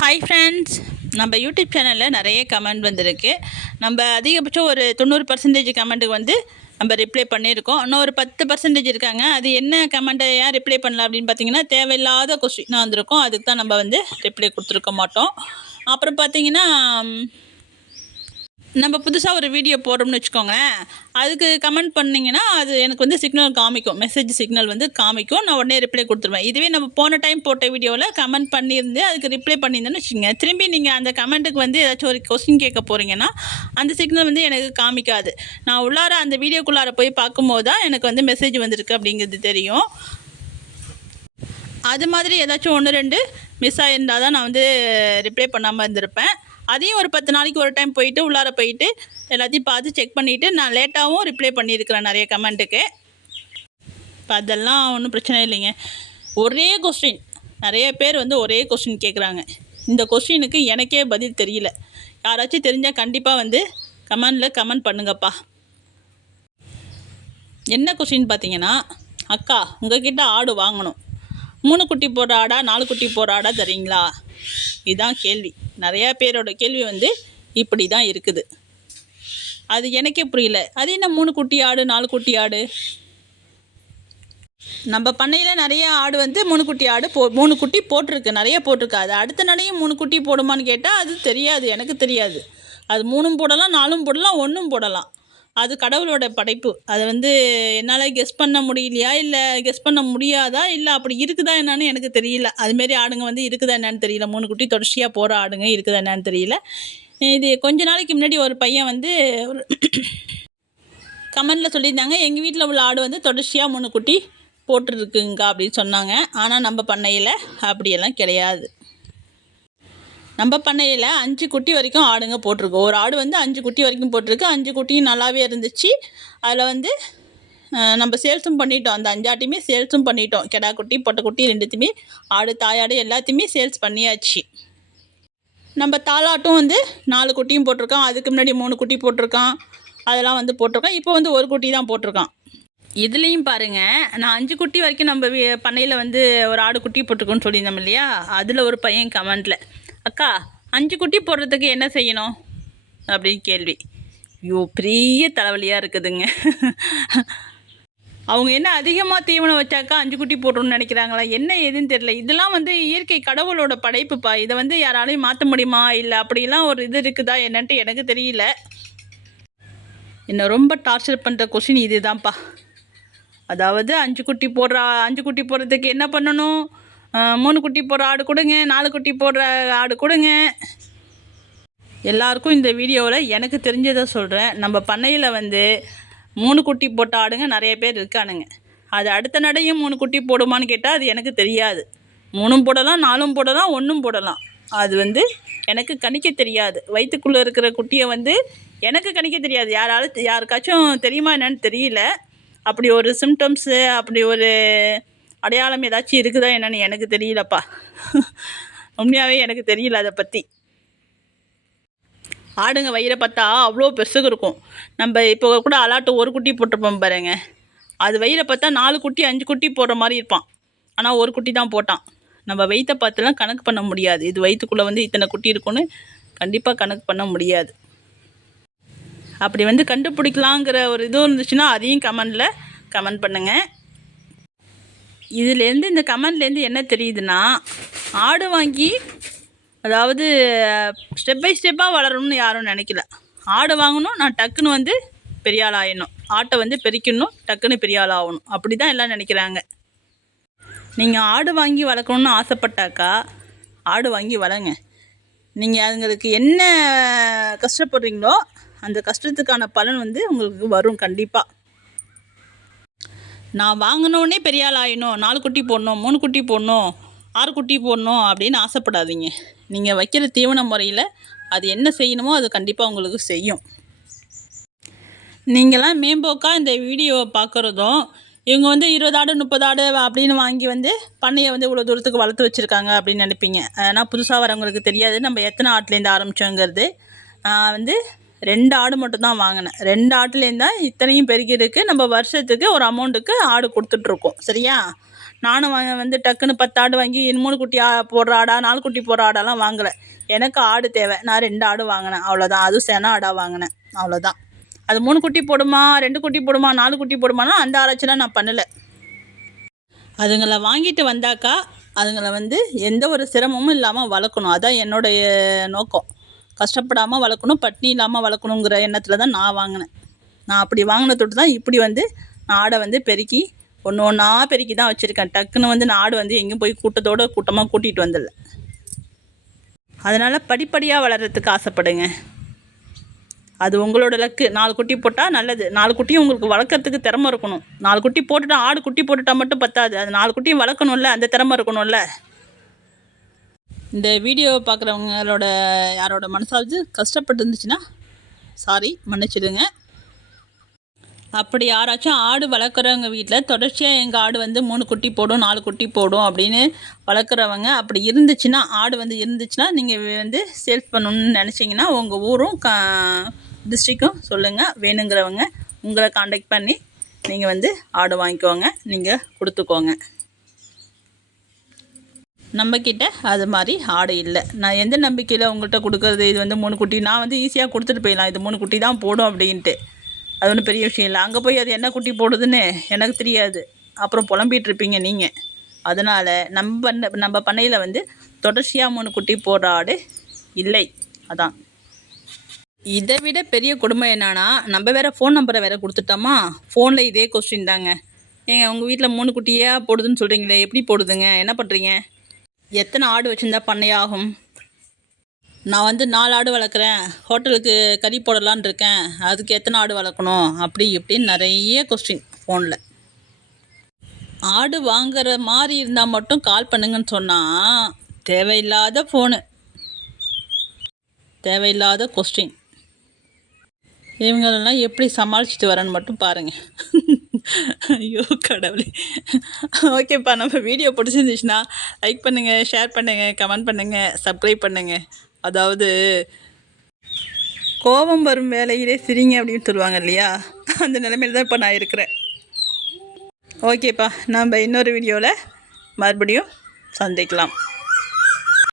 Hi friends, நம்ம YouTube சேனலில் நிறைய கமெண்ட் வந்திருக்கு. நம்ம அதிகபட்சம் ஒரு 90% கமெண்ட்டுக்கு வந்து நம்ம ரிப்ளை பண்ணியிருக்கோம். இன்னும் ஒரு 10% இருக்காங்க. அது என்ன கமெண்ட்டை ஏன் ரிப்ளை பண்ணல அப்படின்னு பார்த்தீங்கன்னா, தேவையில்லாத கொஸ்டினாக வந்திருக்கும். அதுக்கு தான் நம்ம வந்து ரிப்ளை கொடுத்துருக்க மாட்டோம். அப்புறம் பார்த்தீங்கன்னா, நம்ம புதுசாக ஒரு வீடியோ போடுறோம்னு வச்சுக்கோங்களேன், அதுக்கு கமெண்ட் பண்ணிங்கன்னா அது எனக்கு வந்து சிக்னல் காமிக்கும், மெசேஜ் சிக்னல் வந்து காமிக்கும். நான் உடனே ரிப்ளை கொடுத்துருவேன். இதுவே நம்ம போன டைம் போட்ட வீடியோவில் கமெண்ட் பண்ணியிருந்து அதுக்கு ரிப்ளை பண்ணியிருந்தேன்னு வச்சுக்கோங்க, திரும்பி நீங்கள் அந்த கமெண்ட்டுக்கு வந்து ஏதாச்சும் ஒரு கொஸ்டின் கேட்க போகிறீங்கன்னா அந்த சிக்னல் வந்து எனக்கு காமிக்காது. நான் உள்ளார அந்த வீடியோக்குள்ளார போய் பார்க்கும்போது தான் எனக்கு வந்து மெசேஜ் வந்திருக்கு அப்படிங்கிறது தெரியும். அது மாதிரி ஏதாச்சும் 1-2 மிஸ் ஆகியிருந்தால் தான் நான் வந்து ரிப்ளை பண்ணாமல் இருந்திருப்பேன். அதையும் ஒரு 10 நாளைக்கு ஒரு டைம் போயிட்டு உள்ளார போயிட்டு எல்லாத்தையும் பார்த்து செக் பண்ணிவிட்டு நான் லேட்டாகவும் ரிப்ளை பண்ணியிருக்கிறேன் நிறைய கமெண்ட்டுக்கு. இப்போ அதெல்லாம் ஒன்றும் பிரச்சனை இல்லைங்க. ஒரே கொஸ்டின், நிறைய பேர் வந்து ஒரே கொஸ்டின் கேட்குறாங்க. இந்த கொஸ்டினுக்கு எனக்கே பதில் தெரியல. யாராச்சும் தெரிஞ்சால் கண்டிப்பாக வந்து கமெண்டில் கமெண்ட் பண்ணுங்கப்பா. என்ன கொஸ்டின் பார்த்தீங்கன்னா, அக்கா உங்ககிட்ட ஆடு வாங்கணும், 3 குட்டி போடுற ஆடா 4 குட்டி போடுற ஆடா தரீங்களா? இதுதான் கேள்வி. நிறையா பேரோட கேள்வி வந்து இப்படி தான் இருக்குது. அது எனக்கே புரியல. அது என்ன 3 குட்டி ஆடு 4 குட்டி ஆடு? நம்ம பண்ணையில் நிறைய ஆடு வந்து 3 குட்டி ஆடு 3 குட்டி போட்டிருக்கு, நிறைய போட்டிருக்கு. அது அடுத்த நடையும் 3 குட்டி போடுமான்னு கேட்டால் அது தெரியாது, எனக்கு தெரியாது. அது 3ம் போடலாம், 4ம் போடலாம், 1ம் போடலாம். அது கடவுளோட படைப்பு. அதை வந்து என்னால் கெஸ் பண்ண முடியலையா, இல்லை கெஸ் பண்ண முடியாதா, இல்லை அப்படி இருக்குதா என்னன்னு எனக்கு தெரியல. அதுமாரி ஆடுங்க வந்து இருக்குதா என்னன்னு தெரியல. 3 குட்டி தொடர்ச்சியாக போகிற ஆடுங்க இருக்குதா என்னன்னு தெரியல. இது கொஞ்ச நாளைக்கு முன்னாடி ஒரு பையன் வந்து ஒரு கமெண்டில் சொல்லியிருந்தாங்க, எங்கள் வீட்டில் உள்ள ஆடு வந்து தொடர்ச்சியாக 3 குட்டி போட்டுருக்குங்க அப்படின்னு சொன்னாங்க. ஆனால் நம்ம பண்ணையில் அப்படியெல்லாம் கிடையாது. நம்ம பண்ணையில் 5 குட்டி வரைக்கும் ஆடுங்க போட்டிருக்கு. ஒரு ஆடு வந்து 5 குட்டி வரைக்கும் போட்டிருக்கு. 5 குட்டியும் நல்லாவே இருந்துச்சு. அதில் வந்து நம்ம சேல்ஸும் பண்ணிட்டோம். அந்த 5 ஆட்டையுமே சேல்ஸும் பண்ணிட்டோம். கெடா குட்டி பொட்டை குட்டி 2த்தையுமே, ஆடு தாயாடு எல்லாத்தையுமே சேல்ஸ் பண்ணியாச்சு. நம்ம தாலாட்டும் வந்து 4 குட்டியும் போட்டிருக்கான். அதுக்கு முன்னாடி 3 குட்டி போட்டிருக்கான். அதெல்லாம் வந்து போட்டிருக்கான். இப்போ வந்து ஒரு குட்டி தான் போட்டிருக்கான். இதுலேயும் பாருங்கள், நான் 5 குட்டி வரைக்கும் நம்ம பண்ணையில் வந்து ஒரு ஆடு குட்டி போட்டிருக்கோன்னு சொல்லியிருந்தோம் இல்லையா? அதில் ஒரு பையன் கமெண்டில், அக்கா 5 குட்டி போடுறதுக்கு என்ன செய்யணும் அப்படின்னு கேள்வி. ஐயோ, பெரிய தலைவலியாக இருக்குதுங்க. அவங்க என்ன அதிகமாக தீவனம் வச்சாக்கா 5 குட்டி போட்டோன்னு நினைக்கிறாங்களா, என்ன ஏதுன்னு தெரியல. இதெல்லாம் வந்து இயற்கை கடவுளோட படைப்புப்பா. இதை வந்து யாராலையும் மாற்ற முடியுமா, இல்லை அப்படிலாம் ஒரு இது இருக்குதா என்னன்ட்டு எனக்கு தெரியல. என்னை ரொம்ப டார்ச்சர் பண்ணுற கொஷின் இது தான்ப்பா. அதாவது 5 குட்டி போடுறதுக்கு என்ன பண்ணணும்? 3 குட்டி போடுற ஆடு கொடுங்க, 4 குட்டி போடுற ஆடு கொடுங்க. எல்லாருக்கும் இந்த வீடியோவில் எனக்கு தெரிஞ்சதை சொல்கிறேன். நம்ம பண்ணையில் வந்து 3 குட்டி போட்ட ஆடுங்க நிறைய பேர் இருக்கானுங்க. அது அடுத்த நடையும் 3 குட்டி போடுமான்னு கேட்டால் அது எனக்கு தெரியாது. 3ம் போடலாம், 4ம் போடலாம், 1ம் போடலாம். அது வந்து எனக்கு கணிக்க தெரியாது. வயிற்றுக்குள்ளே இருக்கிற குட்டியை வந்து எனக்கு கணிக்க தெரியாது. யாருக்காச்சும் தெரியுமா என்னன்னு தெரியல. அப்படி ஒரு சிம்டம்ஸு, அப்படி ஒரு அடையாளம் ஏதாச்சும் இருக்குதா என்னன்னு எனக்கு தெரியலப்பா. உண்மையாகவே எனக்கு தெரியல அதை பற்றி. ஆடுங்க வயிறை பார்த்தா அவ்வளோ பெருசுக்கு இருக்கும். நம்ம இப்போ கூட அலாட்டு ஒரு குட்டி போட்டிருப்போம் பாருங்க, அது வயிறை பார்த்தா 4 குட்டி 5 குட்டி போடுற மாதிரி இருப்பான். ஆனால் ஒரு குட்டி தான் போட்டான். நம்ம வயிற்றை பார்த்துலாம் கணக்கு பண்ண முடியாது. இது வயிற்றுக்குள்ளே வந்து இத்தனை குட்டி இருக்குன்னு கண்டிப்பாக கணக்கு பண்ண முடியாது. அப்படி வந்து கண்டுபிடிக்கலாங்கிற ஒரு இதுவும் இருந்துச்சுன்னா அதையும் கமெண்ட் பண்ணுங்கள். இதுலேருந்து இந்த கமெண்ட்லேருந்து என்ன தெரியுதுன்னா, ஆடு வாங்கி அதாவது ஸ்டெப் பை ஸ்டெப்பாக வளரணும்னு யாரும் நினைக்கல. ஆடு வாங்கணும், நான் டக்குன்னு வந்து பெரிய ஆள் ஆகிடணும், ஆட்டை வந்து பெருக்கணும், டக்குன்னு பெரிய ஆள் ஆகணும், அப்படி தான் எல்லாம் நினைக்கிறாங்க. நீங்கள் ஆடு வாங்கி வளர்க்கணுன்னு ஆசைப்பட்டாக்கா ஆடு வாங்கி வளங்க. நீங்கள் அதுங்களுக்கு என்ன கஷ்டப்படுறீங்களோ அந்த கஷ்டத்துக்கான பலன் வந்து உங்களுக்கு வரும் கண்டிப்பாக. நான் வாங்கினோடனே பெரிய ஆள் ஆகிடணும், 4 குட்டி போடணும், 3 குட்டி போடணும், 6 குட்டி போடணும் அப்படின்னு ஆசைப்படாதீங்க. நீங்கள் வைக்கிற தீவன முறையில் அது என்ன செய்யணுமோ அது கண்டிப்பாக உங்களுக்கு செய்யும். நீங்களாம் மேம்போக்காக இந்த வீடியோவை பார்க்குறதும், இவங்க வந்து 20 ஆடு 30 ஆடு அப்படின்னு வாங்கி வந்து பண்ணையை வந்து இவ்வளோ தூரத்துக்கு வளர்த்து வச்சுருக்காங்க அப்படின்னு நினைப்பீங்க. ஆனால் புதுசாக வரவங்களுக்கு தெரியாது நம்ம எத்தனை ஆட்டுலேருந்து ஆரம்பித்தோங்கிறது. வந்து 2 ஆடு மட்டும் தான் வாங்கினேன். 2 ஆட்டுலேருந்து தான் இத்தனையும் பெருகிருக்கு. நம்ம வருஷத்துக்கு ஒரு அமௌண்ட்டுக்கு ஆடு கொடுத்துட்ருக்கோம், சரியா? நானும் வந்து டக்குன்னு 10 ஆடு வாங்கி 3 குட்டி போடுற ஆடா 4 குட்டி போடுற ஆடாலாம் வாங்கலை. எனக்கு ஆடு தேவை. நான் 2 ஆடு வாங்கினேன், அவ்வளோதான். அதுவும் சென ஆடாக வாங்கினேன், அவ்வளோதான். அது 3 குட்டி போடுமா 2 குட்டி போடுமா 4 குட்டி போடுமானா அந்த ஆராய்ச்சிலாம் நான் பண்ணலை. அதுங்களை வாங்கிட்டு வந்தாக்கா அதுங்களை வந்து எந்த ஒரு சிரமமும் இல்லாமல் வளர்க்கணும். அதான் என்னுடைய நோக்கம். கஷ்டப்படாமல் வளர்க்கணும், பட்னி இல்லாமல் வளர்க்கணுங்கிற எண்ணத்தில் தான் நான் வாங்கினேன். நான் அப்படி வாங்கின தொட்டு தான் இப்படி வந்து நான் ஆடை வந்து பெருக்கி ஒன்று ஒன்றா பெருக்கி தான் வச்சுருக்கேன். டக்குன்னு வந்து நான் ஆடு வந்து எங்கேயும் போய் கூட்டமாக கூட்டிகிட்டு வந்துடல. அதனால் படிப்படியாக வளர்கிறதுக்கு ஆசைப்படுங்க. அது உங்களோட லக்கு. 4 குட்டி போட்டால் நல்லது. 4 குட்டியும் உங்களுக்கு வளர்க்குறதுக்கு திறமை இருக்கணும். 4 குட்டி போட்டுட்டா ஆடு குட்டி போட்டுட்டா மட்டும் பத்தாது. அது 4 குட்டியும் வளர்க்கணும்ல, அந்த திறமை இருக்கணும்ல. இந்த வீடியோவை பார்க்குறவங்களோட யாரோட மனசாவது கஷ்டப்பட்டு இருந்துச்சுன்னா சாரி, மன்னிச்சிடுங்க. அப்படி யாராச்சும் ஆடு வளர்க்குறவங்க வீட்டில் தொடர்ச்சியாக எங்கள் ஆடு வந்து 3 குட்டி போடும் 4 குட்டி போடும் அப்படின்னு வளர்க்குறவங்க அப்படி இருந்துச்சுன்னா, ஆடு வந்து இருந்துச்சுன்னா நீங்கள் வந்து சேல்ஸ் பண்ணணுன்னு நினச்சிங்கன்னா உங்கள் ஊரும் டிஸ்ட்ரிக்கும் சொல்லுங்கள். வேணுங்கிறவங்க உங்களை காண்டாக்ட் பண்ணி நீங்கள் வந்து ஆடு வாங்கிக்கோங்க, நீங்கள் கொடுத்துக்கோங்க. நம்மக்கிட்ட அது மாதிரி ஆடு இல்லை. நான் எந்த நம்பிக்கையில் உங்கள்கிட்ட கொடுக்குறது? இது வந்து 3 குட்டி நான் வந்து ஈஸியாக கொடுத்துட்டு போயிடலாம், இது 3 குட்டி தான் போடும் அப்படின்ட்டு. அது ஒன்றும் பெரிய விஷயம் இல்லை. அங்கே போய் அது என்ன குட்டி போடுதுன்னு எனக்கு தெரியாது, அப்புறம் புலம்பிகிட்டு இருப்பீங்க நீங்கள். அதனால் நம்ம பண்ணையில் வந்து தொடர்ச்சியாக 3 குட்டி போடுற ஆடு இல்லை. அதான். இதை விட பெரிய கொடுமை என்னன்னா, நம்ம வேறு ஃபோன் நம்பரை வேறு கொடுத்துட்டோமா. ஃபோனில் இதே கொஸ்டின் தாங்க. ஏங்க உங்கள் வீட்டில் 3 குட்டியாக போடுதுன்னு சொல்கிறீங்களே, எப்படி போடுதுங்க, என்ன பண்ணுறீங்க, எத்தனை ஆடு வச்சுருந்தா பண்ணையாகும்? நான் வந்து 4 ஆடு வளர்க்குறேன், ஹோட்டலுக்கு கறி போடலான் இருக்கேன், அதுக்கு எத்தனை ஆடு வளர்க்கணும், அப்படி இப்படின்னு நிறைய கொஸ்டின் ஃபோனில். ஆடு வாங்குற மாதிரி இருந்தால் மட்டும் கால் பண்ணுங்கன்னு சொன்னால் தேவையில்லாத ஃபோனு, தேவையில்லாத கொஸ்டின். இவங்களெல்லாம் எப்படி சமாளிச்சுட்டு வரேன்னு மட்டும் பாருங்கள். ஐயோ கடவுளே. ஓகேப்பா, நம்ம வீடியோ பிடிச்சிருந்துச்சுன்னா லைக் பண்ணுங்கள், ஷேர் பண்ணுங்கள், கமெண்ட் பண்ணுங்கள், சப்ஸ்கிரைப் பண்ணுங்கள். அதாவது கோபம் வரும் வேலையிலே சிரிங்க அப்படின்னு சொல்லுவாங்க இல்லையா, அந்த நிலைமையில் தான் இப்போ நான் இருக்கிறேன். ஓகேப்பா, நம்ம இன்னொரு வீடியோவில் மறுபடியும் சந்திக்கலாம்.